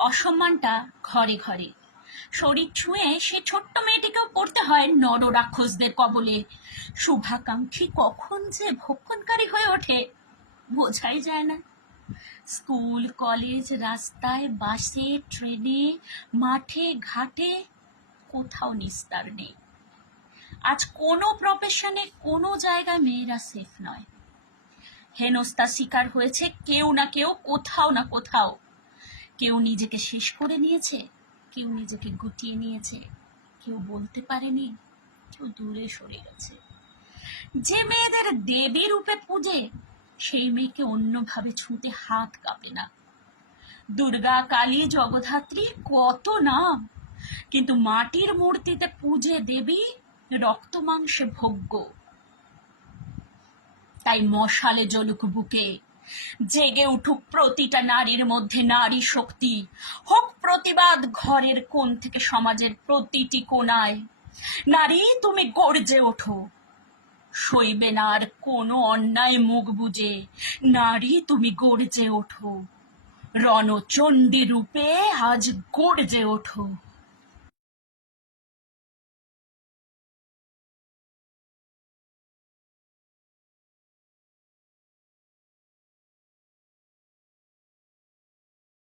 অসম্মানটা ঘরে ঘরে। শরীর ছুঁয়ে সে ছোট্ট মেয়েটিকেও পড়তে হয় নররাক্ষসদের কবলে। শুভাকাঙ্ক্ষী কখন যে ভক্ষণকারী হয়ে ওঠে বোঝাই যায় না। স্কুল, কলেজ, রাস্তায়, বাসে, ট্রেনে, মাঠে ঘাটে কোথাও নিস্তার নেই। আজ কোনো প্রফেশনে, কোনো জায়গায় মেয়েরা সেফ নয়। হেনস্থার শিকার হয়েছে কেউ না কেউ, কোথাও না কোথাও। কেউ নিজেকে শেষ করে নিয়েছে, কেউ নিজেকে গুটিয়ে নিয়েছে, কেউ বলতে পারেনি, কেউ দূরে সরে গেছে। যে মেয়েদের দেবী রূপে পূজে সেই মেয়েকে অন্যভাবে ছুঁতে হাত কাঁপে না। দুর্গা, কালী, জগদ্ধাত্রী কত নাম, কিন্তু মাটির মূর্তিতে পূজে দেবী, রক্ত মাংসে ভোগ্য। তাই মশালে জ্বলুক বুকে, জেগে উঠুক প্রতিটা নারীর মধ্যে নারী শক্তি। হোক প্রতিবাদ ঘরের কোণ থেকে সমাজের প্রতিটি কোণায়। নারী তুমি গর্জে ওঠো, সইবে না আর কোনো অন্যায় মুখ বুজে। নারী তুমি গর্জে ওঠো, রণচণ্ডী রূপে আজ গর্জে ওঠো।